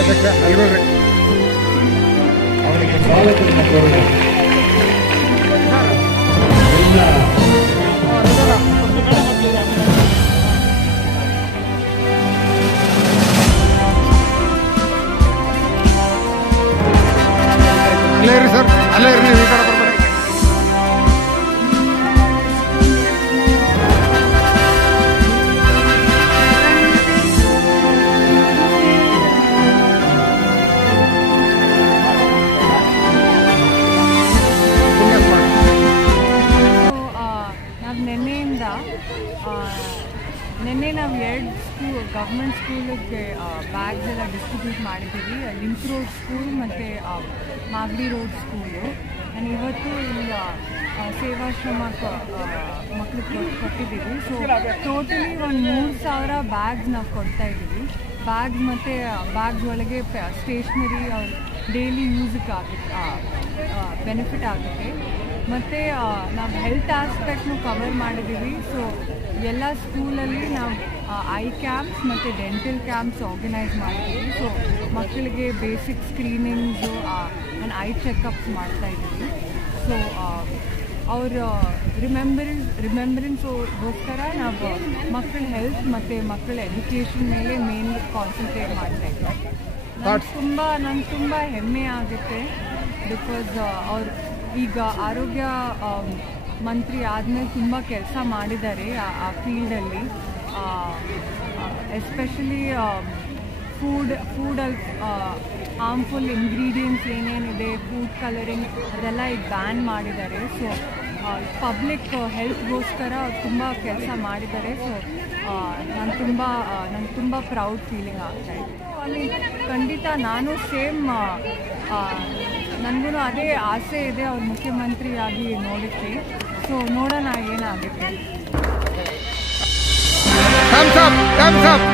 ಅಧ್ಯಕ್ಷ ಅಲ್ಗೋಡ್ರಿ ಅವರಿಗೆ ಸ್ವಾಗತವನ್ನು ಕೋರೋಣ. ಅಲ್ಲೇ ಇರಿ ಸರ್, ಅಲ್ಲೇ ಇರಿ, ನೀವು ಈ ಕಡೆ ಬರ್ಬೇಡಿ. ನಿನ್ನೆ ನಾವು 2 ಗೌರ್ಮೆಂಟ್ ಸ್ಕೂಲಿಗೆ ಬ್ಯಾಗ್ಸ್ ಎಲ್ಲ ಡಿಸ್ಟ್ರಿಬ್ಯೂಟ್ ಮಾಡಿದ್ದೀವಿ. ಲಿಂಕ್ ರೋಡ್ ಸ್ಕೂಲ್ ಮತ್ತು ಮಾಗಡಿ ರೋಡ್ ಸ್ಕೂಲು. ನಾನು ಇವತ್ತು ಇಲ್ಲಿ ಸೇವಾಶ್ರಮ ಮಕ್ಕಳಿಗೆ ಕೊಟ್ಟಿದ್ದೀವಿ. ಸೊ ಟೋಟಲಿ ಒಂದು 3,000 ಬ್ಯಾಗ್ಸ್ ನಾವು ಕೊಡ್ತಾಯಿದ್ದೀವಿ. ಬ್ಯಾಗ್ಸ್ ಮತ್ತು ಬ್ಯಾಗ್ಸ್ ಒಳಗೆ ಸ್ಟೇಷ್ನರಿ ಅವ್ರ ಡೈಲಿ ಯೂಸ್ಗೆ ಆಗುತ್ತೆ, ಬೆನಿಫಿಟ್ ಆಗುತ್ತೆ. ಮತ್ತು ನಾವು ಹೆಲ್ತ್ ಆಸ್ಪೆಕ್ಟ್ನು ಕವರ್ ಮಾಡಿದ್ದೀವಿ. ಸೊ ಎಲ್ಲ ಸ್ಕೂಲಲ್ಲಿ ನಾವು ಐ ಕ್ಯಾಂಪ್ಸ್ ಮತ್ತು ಡೆಂಟಲ್ ಕ್ಯಾಂಪ್ಸ್ ಆರ್ಗನೈಸ್ ಮಾಡಿದ್ದೀವಿ. ಸೊ ಮಕ್ಕಳಿಗೆ ಬೇಸಿಕ್ ಸ್ಕ್ರೀನಿಂಗ್ಸು ಆ್ಯಂಡ್ ಐ ಚೆಕಪ್ಸ್ ಮಾಡ್ತಾಯಿದ್ದೀವಿ. ಸೊ ಅವ್ರ ರಿಮೆಂಬರೆನ್ಸ್ಗೋಸ್ಕರ ನಾವು ಮಕ್ಕಳ ಹೆಲ್ತ್ ಮತ್ತು ಮಕ್ಕಳ ಎಜುಕೇಷನ್ ಮೇಲೆ ಮೇನ್ ಕಾನ್ಸಂಟ್ರೇಟ್ ಮಾಡ್ತಾಯಿದ್ದೀವಿ. ನಂಗೆ ತುಂಬ ಹೆಮ್ಮೆ ಆಗುತ್ತೆ. ಬಿಕಾಸ್ ಅವ್ರು ಈಗ ಆರೋಗ್ಯ ಮಂತ್ರಿ ಆದಮೇಲೆ ತುಂಬ ಕೆಲಸ ಮಾಡಿದ್ದಾರೆ ಆ ಫೀಲ್ಡಲ್ಲಿ. ಎಸ್ಪೆಷಲಿ ಫೂಡಲ್ಲಿ ಹಾರ್ಮ್ಫುಲ್ ಇಂಗ್ರೀಡಿಯೆಂಟ್ಸ್ ಏನೇನಿದೆ, ಫುಡ್ ಕಲರಿಂಗ್ ಅದೆಲ್ಲ ಈಗ ಬ್ಯಾನ್ ಮಾಡಿದ್ದಾರೆ. ಸೊ ಪಬ್ಲಿಕ್ ಹೆಲ್ತ್ಗೋಸ್ಕರ ಅವ್ರು ತುಂಬ ಕೆಲಸ ಮಾಡಿದ್ದಾರೆ. ಸೊ ನಂಗೆ ತುಂಬ ಪ್ರೌಡ್ ಫೀಲಿಂಗ್ ಆಗ್ತಾಯಿದೆ. ಖಂಡಿತ ನಾನು ಸೇಮ್ ನನಗೂ ಅದೇ ಆಸೆ ಇದೆ ಅವ್ರು ಮುಖ್ಯಮಂತ್ರಿಯಾಗಿ ನೋಡೋಕ್ಕೆ. ಸೊ ನೋಡೋಣ ಏನಾಗುತ್ತೆ. Thumbs up.